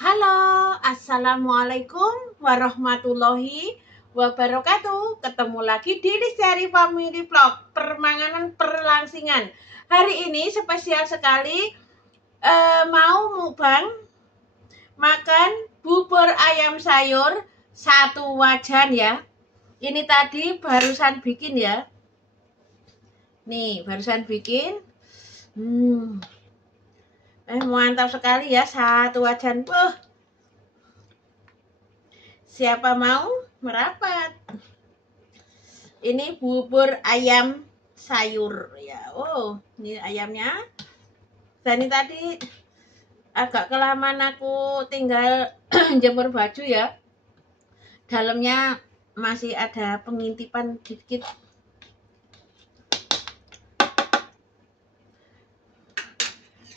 Halo, assalamualaikum warahmatullahi wabarakatuh. Ketemu lagi di Lestari Family Vlog Permanganan Perlangsingan. Hari ini spesial sekali, mau mukbang makan bubur ayam sayur satu wajan ya. Ini tadi barusan bikin ya. Nih, barusan bikin. Mantap sekali ya, satu wajan. Siapa mau merapat? Ini bubur ayam sayur ya. Oh, ini ayamnya. Dan ini tadi agak kelamaan aku tinggal jemur baju ya. Dalamnya masih ada pengintipan dikit.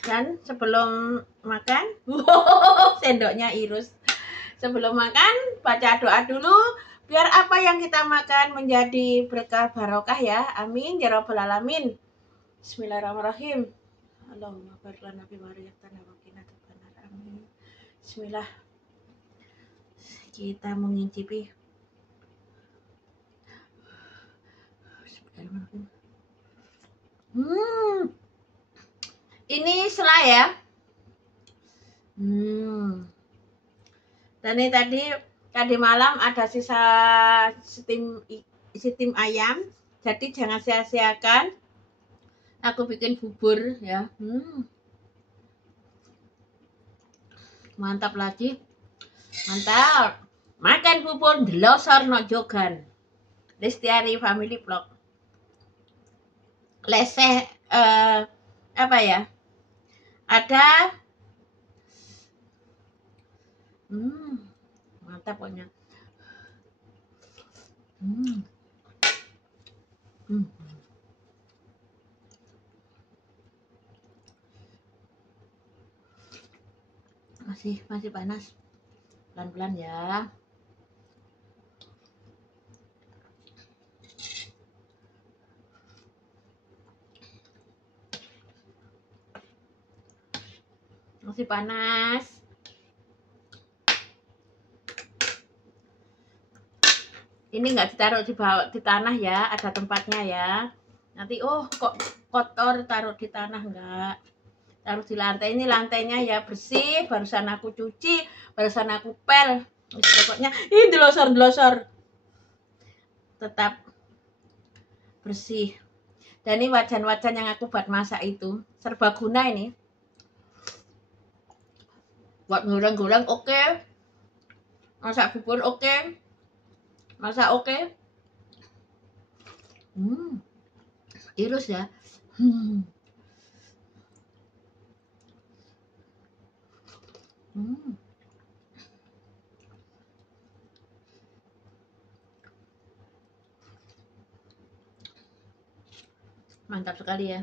Dan sebelum makan, sendoknya irus. Sebelum makan, baca doa dulu. Biar apa yang kita makan menjadi berkah barokah ya. Amin ya rabbal alamin. Bismillahirrahmanirrahim. Allahumma barik lana fi ma razaqtana wa qina adzabannar. Amin. Bismillah. Kita mengincipi. Bismillahirrahmanirrahim. Ini selai ya. Dan ini tadi malam ada sisa steam ayam. Jadi jangan sia-siakan. Aku bikin bubur ya. Mantap lagi. Mantap. Makan bubur delosor no jogan. Lestari Family Vlog. Leseh apa ya? Ada mantap pokoknya. Masih panas. Pelan-pelan ya. Masih panas. Ini nggak ditaruh di tanah ya, ada tempatnya ya. Nanti kok kotor taruh di tanah, enggak. Taruh di lantai. Ini lantainya ya bersih, barusan aku cuci, barusan aku pel. Pokoknya ini delosor tetap bersih. Dan ini wajan-wajan yang aku buat masak itu serbaguna ini. Buat goreng-goreng oke. Masak bubur oke. Masak oke. Irus ya. Mantap sekali ya.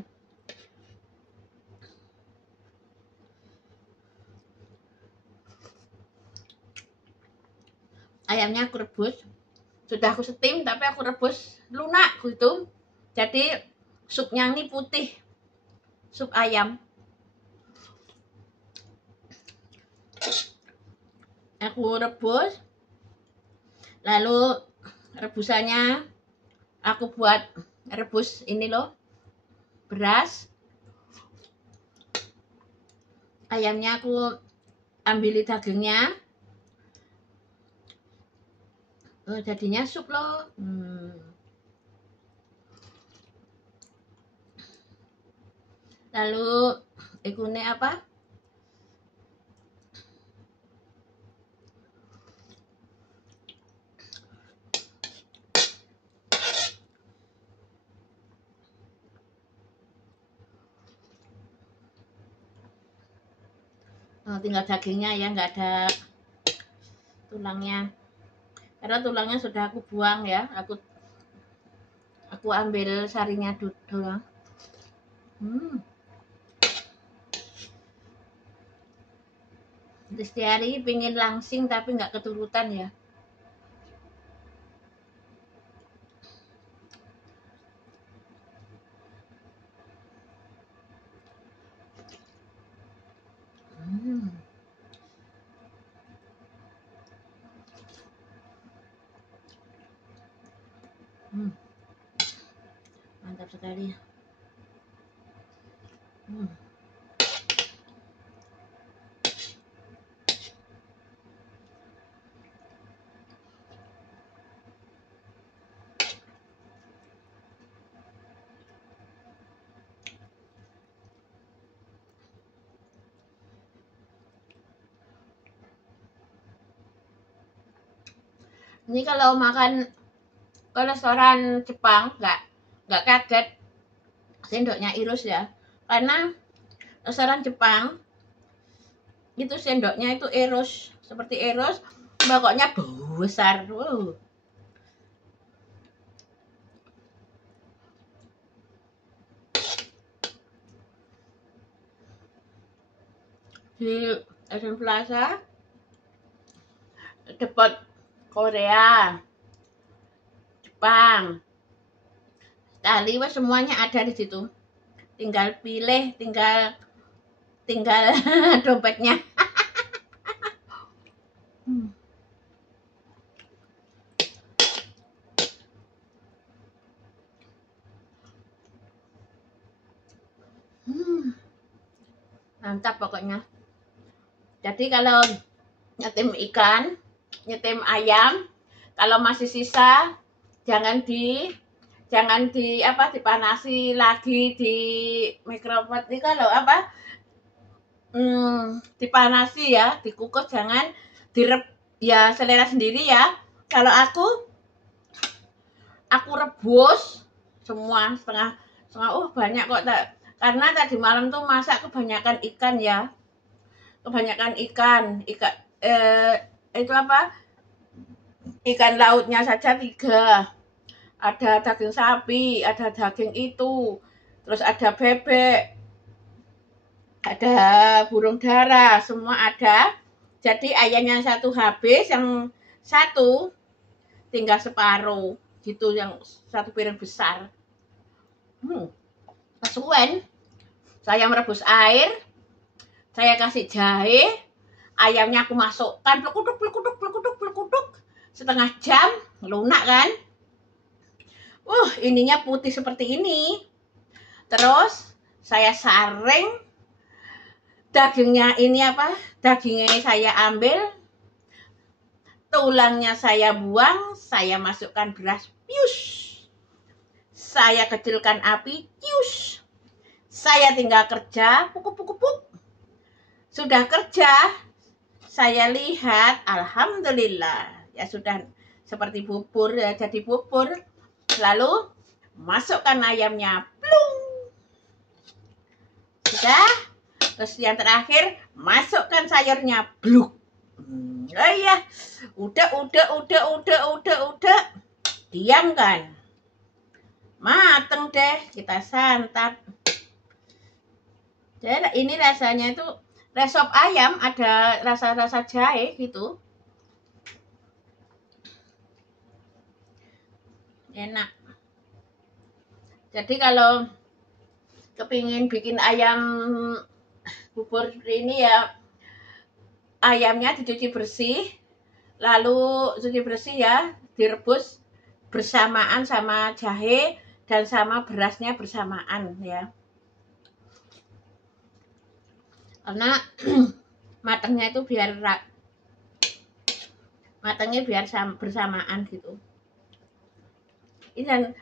Ayamnya aku rebus. Sudah aku steam tapi aku rebus lunak gitu. Jadi supnya ini putih. Sup ayam. Aku rebus. Lalu rebusannya aku buat rebus ini loh. Beras. Ayamnya aku ambil dagingnya. Jadinya sup loh. Lalu ikune apa? Tinggal dagingnya ya, nggak ada tulangnya. Karena tulangnya sudah aku buang ya. Aku ambil sarinya doang. Lestari pengen langsing tapi nggak keturutan ya. kali. Ini kalau makan ke restoran Jepang nggak kaget sendoknya Irus ya, karena restoran Jepang itu sendoknya itu Eros, seperti Eros, pokoknya besar. Wow. Di Asian Plaza dekat Korea, Jepang, Itali, semuanya ada di situ. Tinggal pilih, tinggal dompetnya. Mantap pokoknya. Jadi kalau nyetim ikan, nyetim ayam, kalau masih sisa jangan dipanasi lagi di microwave ini. Kalau dipanasi ya, dikukus, jangan ya selera sendiri ya. Kalau aku rebus semua setengah banyak kok, karena tadi malam tuh masak kebanyakan ikan ya, itu ikan lautnya saja 3, ada daging sapi, ada daging itu, terus ada bebek, ada burung dara, semua ada. Jadi ayamnya 1 habis, yang 1 tinggal separuh gitu, yang 1 piring besar. Kesuwen saya merebus air, saya kasih jahe, ayamnya aku masukkan, plekuduk, setengah jam, lunak kan. Ininya putih seperti ini. Terus saya saring, dagingnya saya ambil, tulangnya saya buang, saya masukkan beras, pius. Saya kecilkan api, pius. Saya tinggal kerja, puk. Sudah kerja, saya lihat, alhamdulillah, ya sudah seperti bubur, ya jadi bubur. Lalu masukkan ayamnya, plung. Sudah. Terus yang terakhir, masukkan sayurnya, bluk. Oh iya, udah. Diam kan. Mateng deh, kita santap. Jadi ini rasanya itu resop ayam, ada rasa-rasa jahe gitu. Enak. Jadi kalau kepingin bikin ayam bubur ini ya, ayamnya dicuci bersih, lalu ya, direbus bersamaan sama jahe dan sama berasnya bersamaan ya. Karena matangnya itu biar bersamaan gitu. Ini dan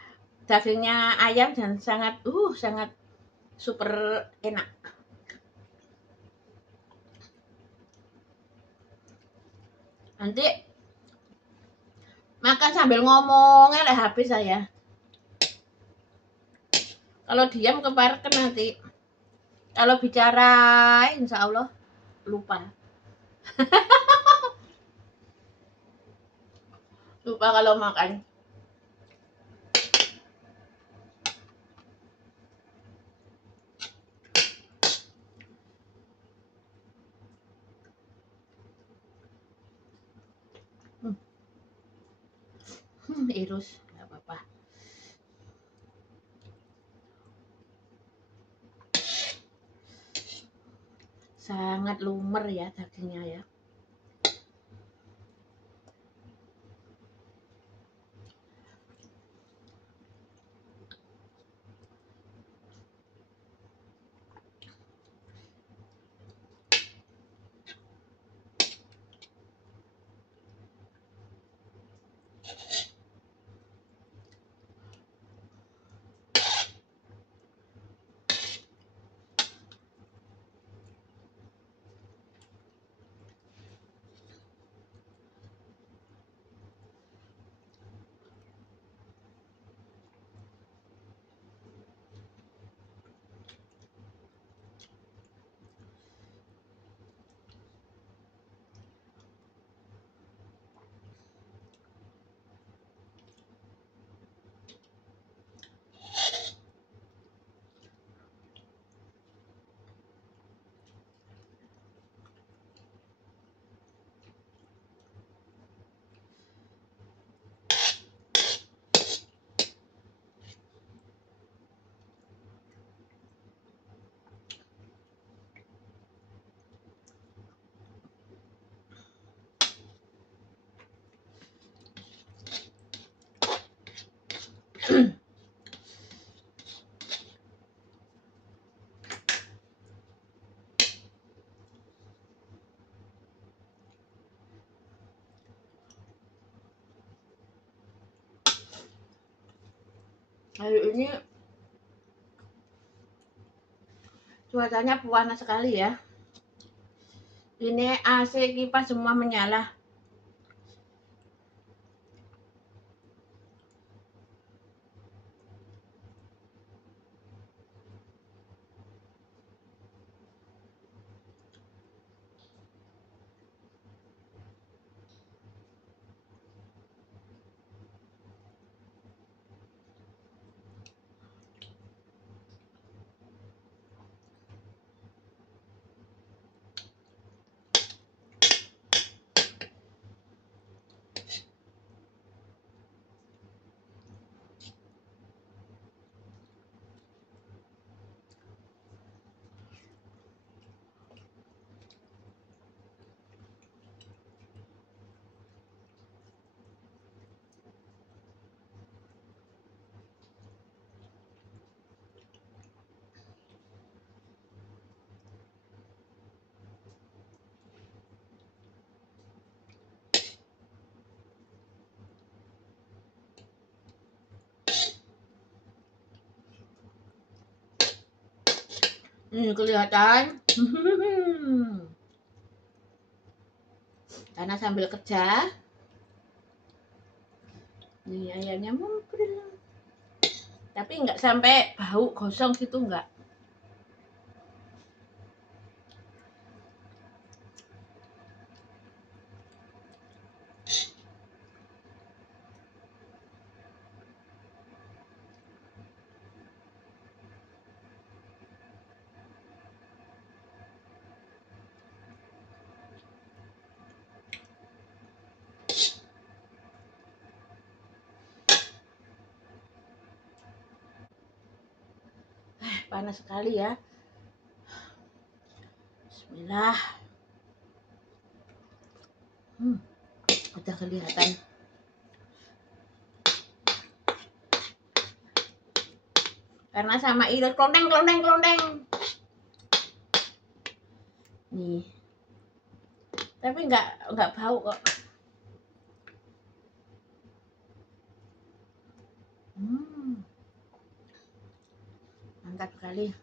dagingnya ayam dan sangat super enak. Nanti makan sambil ngomongnya lah habis saya. Kalau diam keparken nanti. Kalau bicara insya Allah lupa. Lupa kalau makan. Irus, nggak apa-apa. Sangat lumer ya dagingnya ya. Hari ini cuacanya panas sekali ya. Ini AC kipas semua menyala. Kelihatan. Karena sambil kerja. Nih ayamnya mengkring. Tapi nggak sampai bau gosong gitu nggak. Panas sekali ya. Bismillah. Udah kelihatan. Karena sama iris klondeng. Nih. Tapi nggak bau kok. Mantap sekali.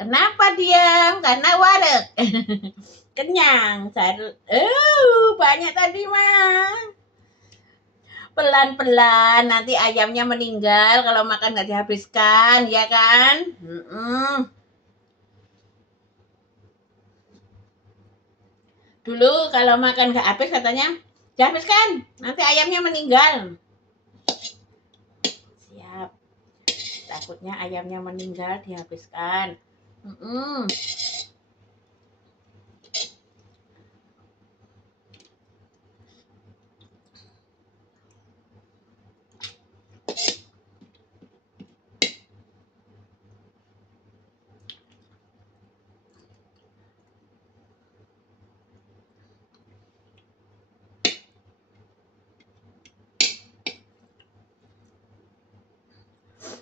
Kenapa diam? Karena wareg. Kenyang. Banyak tadi mah. Pelan-pelan nanti ayamnya meninggal kalau makan nggak dihabiskan, ya kan? Dulu kalau makan nggak habis katanya dihabiskan, nanti ayamnya meninggal. Siap. Takutnya ayamnya meninggal dihabiskan.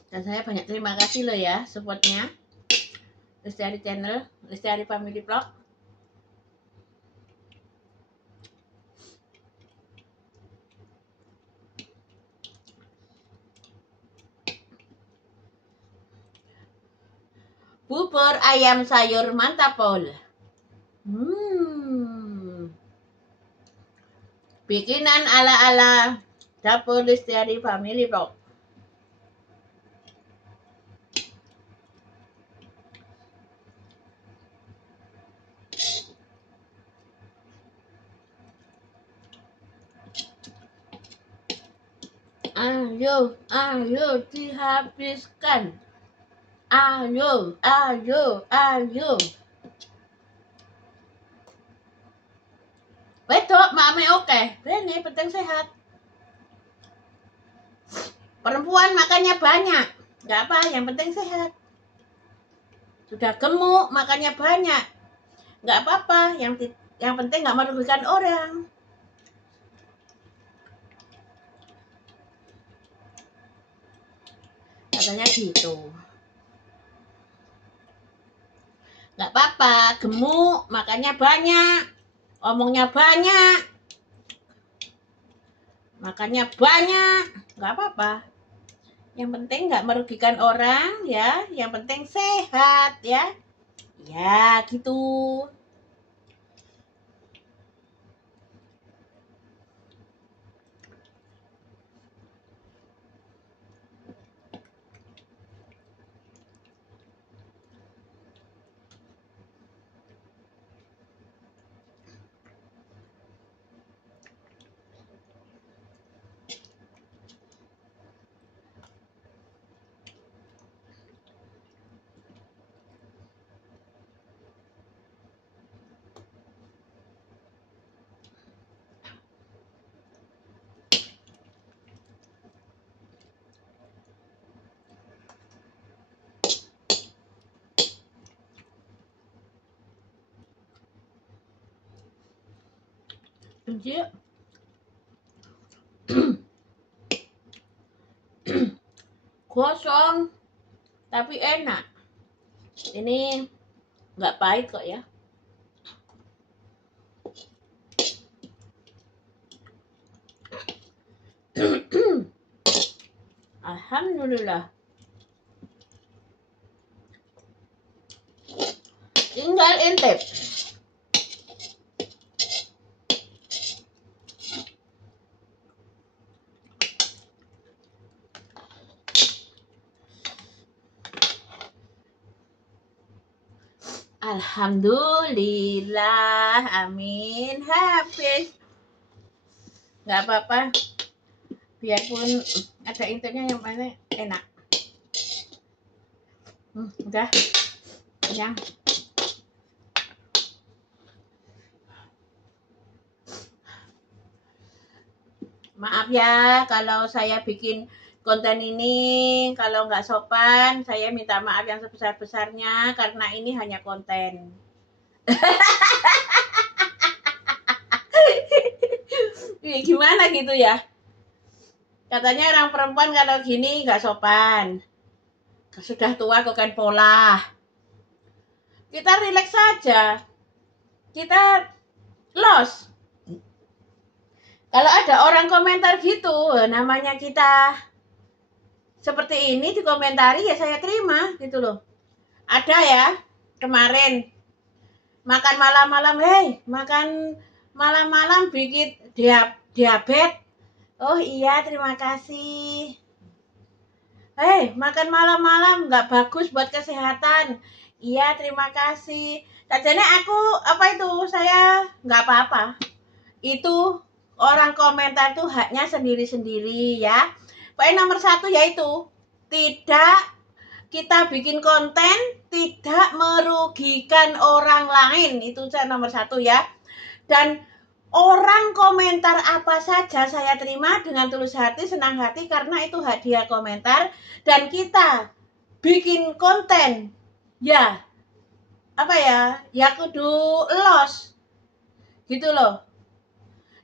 Dan saya banyak terima kasih loh ya supportnya. Lestari Channel, Lestari Family Vlog. Bubur ayam sayur mantap Pol. Bikinan ala-ala dapur Lestari Family Vlog. Ayo dihabiskan. Ayo. Wedok, mame oke. Ini penting sehat. Perempuan makannya banyak. Gak apa, yang penting sehat. Sudah gemuk, makannya banyak. Gak apa-apa, yang penting gak merugikan orang. Katanya gitu. Gak apa-apa, gemuk, makannya banyak. Omongnya banyak. Makannya banyak. Gak apa-apa. Yang penting gak merugikan orang ya. Yang penting sehat ya. Ya gitu. Gosong tapi enak. Ini nggak pahit kok ya. Alhamdulillah. Tinggal intip. Alhamdulillah, amin, habis. Nggak apa-apa, biarpun ada intipnya yang mana enak. Udah, kenyang. Maaf ya kalau saya bikin konten ini kalau nggak sopan, saya minta maaf yang sebesar-besarnya karena ini hanya konten. Gimana gitu ya? Katanya orang perempuan kalau gini nggak sopan. Sudah tua kok kan pola. Kita rileks saja. Kita los. Kalau ada orang komentar gitu, namanya kita seperti ini dikomentari ya saya terima gitu loh. Ada ya, kemarin makan malam-malam, hei makan malam-malam bikin diabetes. Oh iya, terima kasih. Hei, makan malam-malam nggak bagus buat kesehatan. Iya, terima kasih. Tadinya aku apa itu, saya nggak apa-apa. Itu orang komentar tuh haknya sendiri-sendiri ya. Pokoknya nomor satu yaitu tidak, kita bikin konten tidak merugikan orang lain. Itu nomor satu ya. Dan orang komentar apa saja saya terima dengan tulus hati, senang hati, karena itu hak dia komentar. Dan kita bikin konten ya apa ya kudu los gitu loh.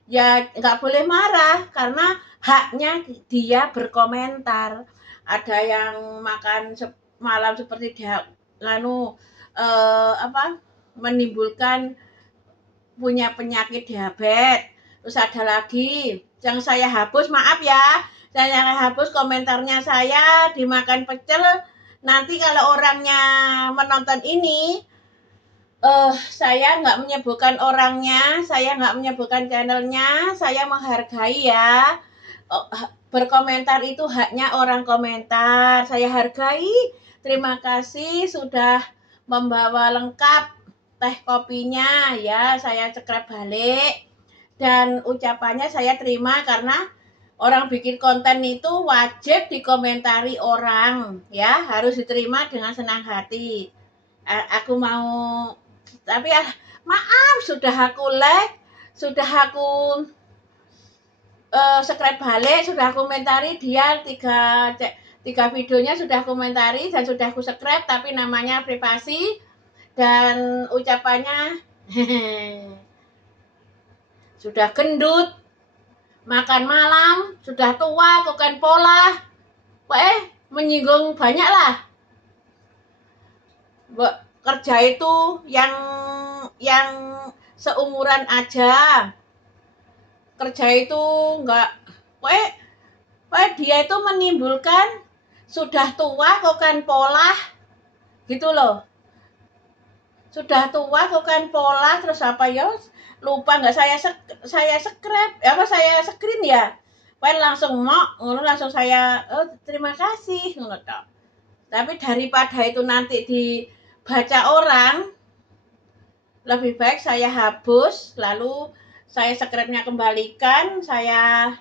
Ya nggak boleh marah karena haknya dia berkomentar. Ada yang makan malam seperti dia menimbulkan punya penyakit diabetes. Terus ada lagi yang saya hapus, maaf ya, saya hapus komentarnya, saya dimakan pecel. Nanti kalau orangnya menonton ini, saya nggak menyebutkan orangnya, saya nggak menyebutkan channelnya, saya menghargai ya. Berkomentar itu haknya orang komentar, saya hargai. Terima kasih sudah membawa lengkap teh kopinya ya, saya cekrep balik. Dan ucapannya saya terima karena orang bikin konten itu wajib dikomentari orang ya, harus diterima dengan senang hati. Aku mau, tapi maaf, sudah aku like, sudah aku subscribe balik, sudah komentari dia tiga videonya sudah komentari dan sudah aku subscribe, tapi namanya privasi dan ucapannya sudah gendut, makan malam, sudah tua, bukan pola, menyinggung banyak lah. Kerja itu yang seumuran aja, kerja itu enggak, dia itu menimbulkan sudah tua kok kan pola gitu loh. Sudah tua kok kan pola, terus apa ya, lupa nggak saya subscribe apa saya screen ya, langsung langsung saya terima kasih ngono. Tapi daripada itu nanti dibaca orang, lebih baik saya hapus, lalu saya subscribe-nya kembalikan, saya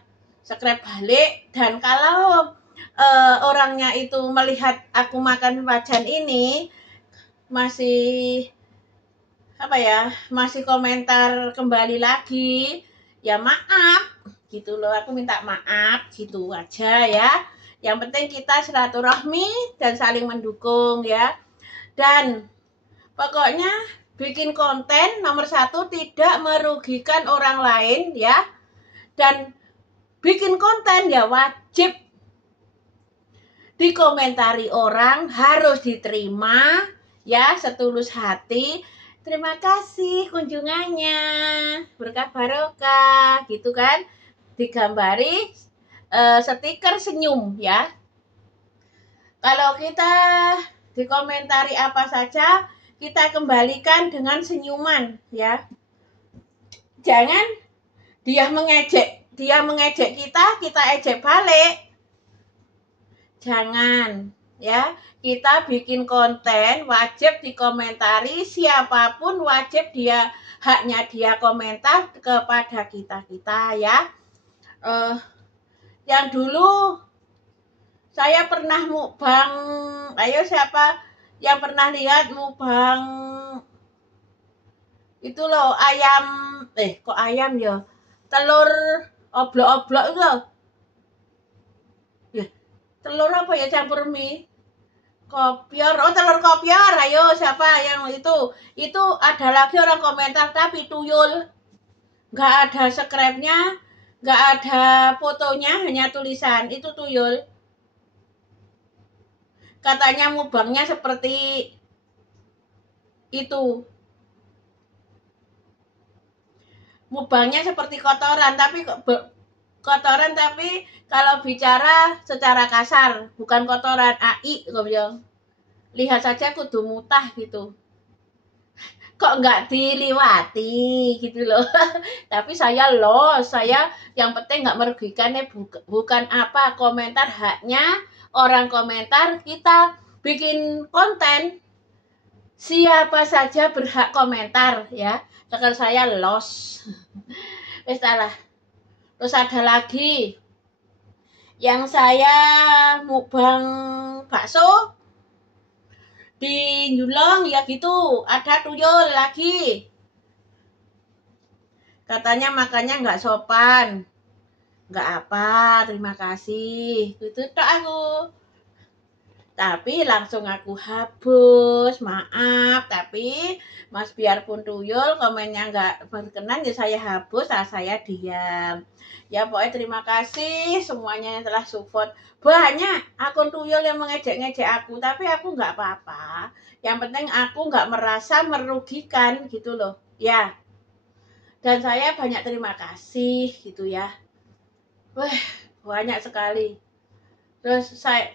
subscribe balik. Dan kalau orangnya itu melihat aku makan wajan ini masih masih komentar kembali lagi, ya maaf gitu loh, aku minta maaf gitu aja ya. Yang penting kita silaturahmi dan saling mendukung ya. Dan pokoknya bikin konten nomor satu tidak merugikan orang lain ya. Dan bikin konten ya wajib dikomentari orang, harus diterima ya, setulus hati. Terima kasih kunjungannya, berkah barokah gitu kan, digambari stiker senyum ya. Kalau kita dikomentari apa saja, kita kembalikan dengan senyuman ya. Jangan dia mengejek kita ejek balik. Jangan ya. Kita bikin konten wajib dikomentari, siapapun wajib haknya dia komentar kepada kita ya. Yang dulu saya pernah mukbang, ayo siapa yang pernah lihat mukbang itu loh, ayam, kok ayam ya, telur oblok-oblok itu loh. Telur apa ya campur mie? Kopior, telur kopior, ayo siapa yang itu ada lagi orang komentar tapi tuyul, nggak ada subscribe-nya, nggak ada fotonya, hanya tulisan, itu tuyul. Katanya mukbangnya seperti itu, mukbangnya seperti kotoran, tapi kalau bicara secara kasar, bukan kotoran AI kok bilang. Lihat saja kudu mutah gitu. kok nggak diliwati gitu loh. Tapi saya loh, saya yang penting nggak merugikan ya, bukan apa komentar, haknya orang komentar, kita bikin konten, siapa saja berhak komentar ya. Sekarang saya los. Wes salah. Terus ada lagi yang saya mukbang bakso di Julong ya gitu, ada tuyul lagi. Katanya makannya nggak sopan. Nggak apa, terima kasih. Itu tok aku. Tapi langsung aku hapus, maaf. Tapi mas biarpun tuyul komennya nggak berkenan ya saya hapus, saya diam. Ya pokoknya terima kasih semuanya yang telah support. Banyak akun tuyul yang mengejek-ngejek aku, tapi aku nggak apa-apa. Yang penting aku nggak merasa merugikan gitu loh. Ya, dan saya banyak terima kasih gitu ya. Wah, banyak sekali. Terus saya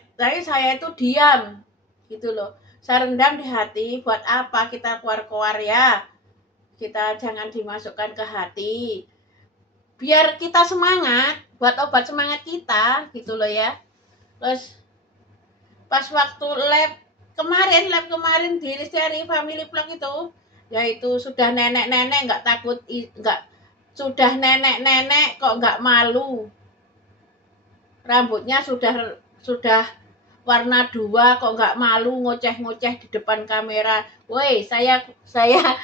itu diam gitu loh. Saya rendam di hati, buat apa kita keluar-keluar ya. Kita jangan dimasukkan ke hati. Biar kita semangat, buat obat semangat kita gitu loh ya. Terus pas waktu lab kemarin di Lestari Family Vlog itu, yaitu sudah nenek-nenek nggak takut, nggak, sudah nenek-nenek kok nggak malu. Rambutnya sudah warna 2 kok nggak malu ngoceh-ngoceh di depan kamera. Woi, saya saya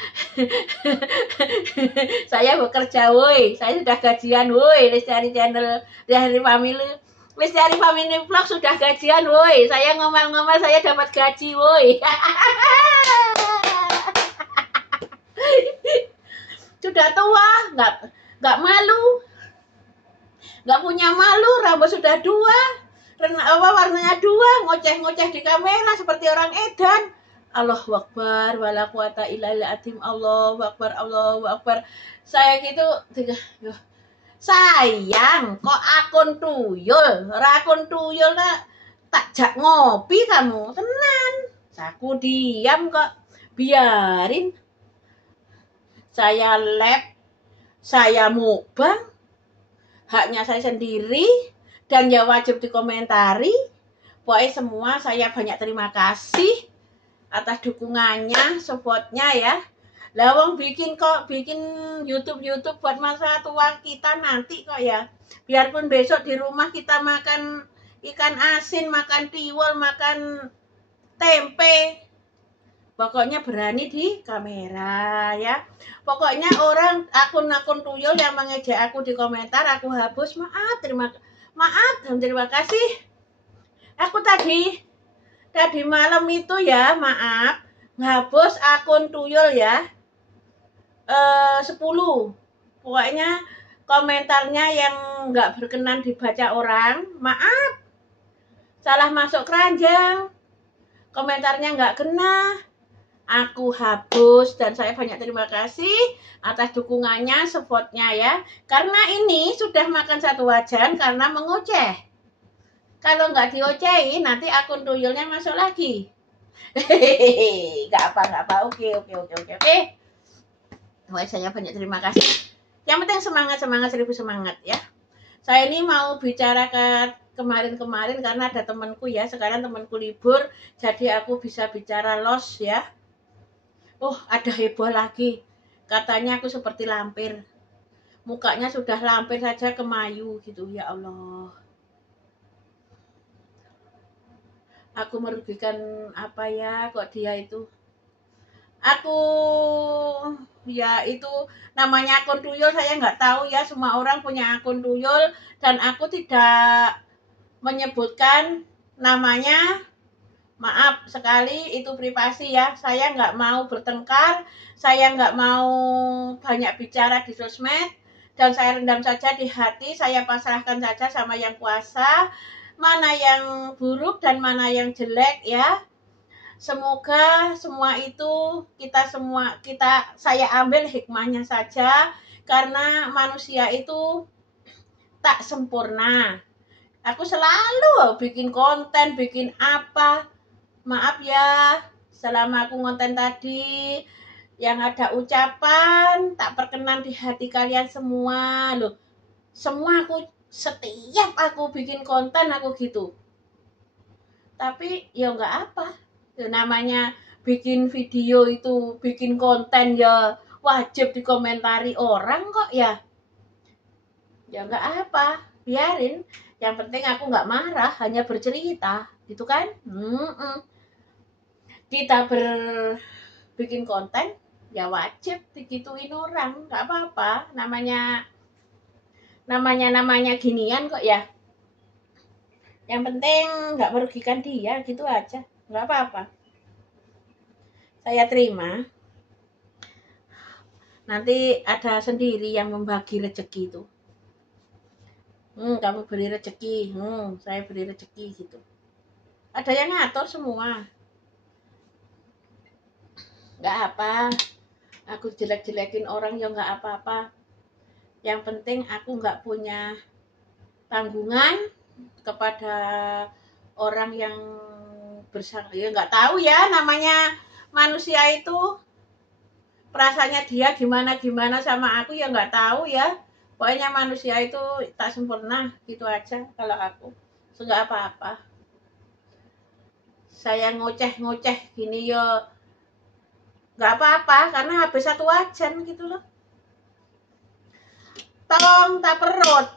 bekerja, woi. Saya sudah gajian, woi. Lestari Channel, Lestari Family Vlog sudah gajian, woi. Saya ngomel-ngomel saya dapat gaji, woi. Sudah tua, nggak malu. Nggak punya malu, rambut sudah 2, warnanya 2, ngoceh-ngoceh di kamera seperti orang edan. Allahu Akbar, wala quwata illa billah. Allahu Akbar, Allahu Akbar. Saya gitu, sayang kok akun tuyul tak jak ngopi kamu, tenan. Aku diam kok, biarin. Saya lab, saya mukbang, haknya saya sendiri dan ya wajib dikomentari. Pokoknya semua saya banyak terima kasih atas dukungannya, supportnya ya. Lawang bikin YouTube buat masa tua kita nanti kok ya. Biarpun besok di rumah kita makan ikan asin, makan tiwul, makan tempe, pokoknya berani di kamera ya. Pokoknya akun-akun tuyul yang mengejek aku di komentar aku hapus. Maaf dan terima kasih. Aku tadi malam itu ya, maaf, ngapus akun tuyul ya. 10. Pokoknya komentarnya yang nggak berkenan dibaca orang, maaf. Salah masuk keranjang. Komentarnya nggak kena. Aku hapus dan saya banyak terima kasih atas dukungannya, supportnya ya. Karena ini sudah makan satu wajan karena mengoceh. Kalau nggak diocehin nanti akun tuyulnya masuk lagi. Hehehe, nggak apa. Oke. Wah, saya banyak terima kasih. Yang penting semangat 1000 semangat ya. Saya ini mau bicara ke kemarin karena ada temanku ya. Sekarang temanku libur, jadi aku bisa bicara los ya. Oh, ada heboh lagi. Katanya aku seperti lampir. Mukanya sudah lampir saja kemayu gitu. Ya Allah. Aku merugikan apa ya kok dia itu. Aku ya itu namanya akun tuyul, saya nggak tahu ya, semua orang punya akun tuyul dan aku tidak menyebutkan namanya. Maaf sekali, itu privasi ya. Saya nggak mau bertengkar, saya nggak mau banyak bicara di sosmed, dan saya rendam saja di hati. Saya pasrahkan saja sama yang kuasa, mana yang buruk dan mana yang jelek ya. Semoga semua itu saya ambil hikmahnya saja, karena manusia itu tak sempurna. Aku selalu bikin konten, bikin apa. Maaf ya, selama aku konten tadi yang ada ucapan tak perkenan di hati kalian semua loh. Semua setiap aku bikin konten aku gitu. Tapi ya nggak apa. Ya, namanya bikin video itu, bikin konten ya wajib dikomentari orang kok ya. Ya nggak apa, biarin. Yang penting aku nggak marah, hanya bercerita, gitu kan? Kita bikin konten, ya wajib digituin orang, nggak apa-apa. Namanya ginian kok ya. Yang penting nggak merugikan dia, gitu aja, nggak apa-apa. Saya terima. Nanti ada sendiri yang membagi rezeki itu. Kamu beri rezeki, saya beri rezeki gitu. Ada yang ngatur semua. Nggak apa, aku jelek-jelekin orang ya nggak apa-apa. Yang penting aku nggak punya tanggungan kepada orang yang bersangka. Ya nggak tahu ya, namanya manusia itu perasaannya dia gimana sama aku ya nggak tahu ya. Pokoknya manusia itu tak sempurna, gitu aja kalau aku. Nggak apa-apa. Saya ngoceh-ngoceh gini ya nggak apa-apa, karena habis 1 wajan gitu loh. Tong tak perut.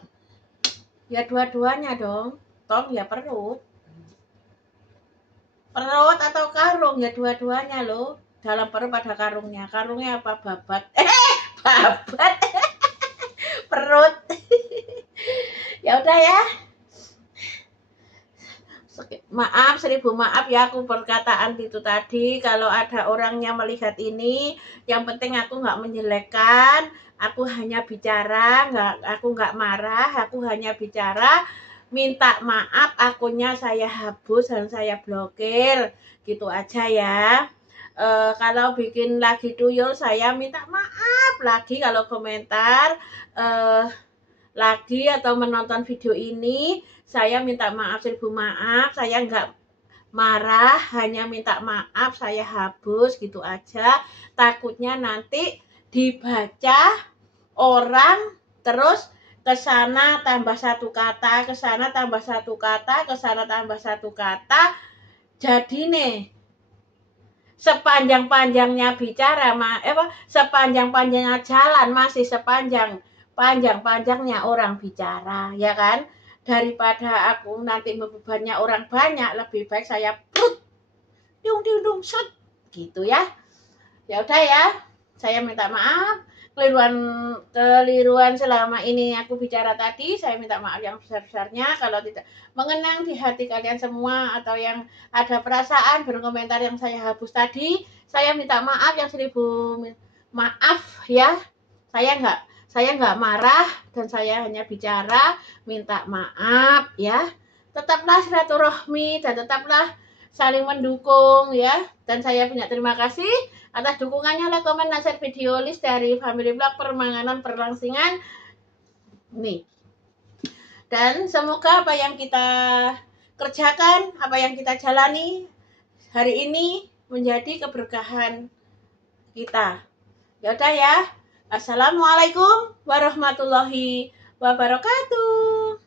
Ya dua-duanya dong. Tong ya perut. Perut atau karung ya dua-duanya loh. Dalam perut ada karungnya. Karungnya apa? Babat. Babat. Perut. Ya udah ya. Maaf, 1000 maaf ya aku perkataan itu tadi. Kalau ada orangnya melihat ini, yang penting aku nggak menjelekkan. Aku hanya bicara, aku nggak marah. Aku hanya bicara. Minta maaf, akunnya saya hapus dan saya blokir. Gitu aja ya. Kalau bikin lagi tuyul, saya minta maaf lagi kalau komentar lagi atau menonton video ini. Saya minta maaf, 1000 maaf. Saya nggak marah, hanya minta maaf, saya hapus gitu aja. Takutnya nanti dibaca orang terus kesana tambah 1 kata, kesana tambah 1 kata, kesana tambah 1 kata. Jadi nih, sepanjang-panjangnya bicara, sepanjang-panjangnya jalan masih sepanjang-panjangnya orang bicara, ya kan? Daripada aku nanti membebannya orang banyak, lebih baik saya set gitu ya. Ya udah ya, saya minta maaf. Keliruan selama ini aku bicara tadi, saya minta maaf yang besar-besarnya. Kalau tidak mengenang di hati kalian semua atau yang ada perasaan berkomentar yang saya hapus tadi, saya minta maaf yang 1000 maaf ya. Saya nggak marah dan saya hanya bicara minta maaf ya. Tetaplah silaturahmi dan tetaplah saling mendukung ya. Dan saya punya terima kasih atas dukungannya, like, komen, dan share video list dari Family Vlog Permanganan Perlangsingan nih. Dan semoga apa yang kita kerjakan, apa yang kita jalani hari ini menjadi keberkahan kita. Ya udah ya. Assalamualaikum warahmatullahi wabarakatuh.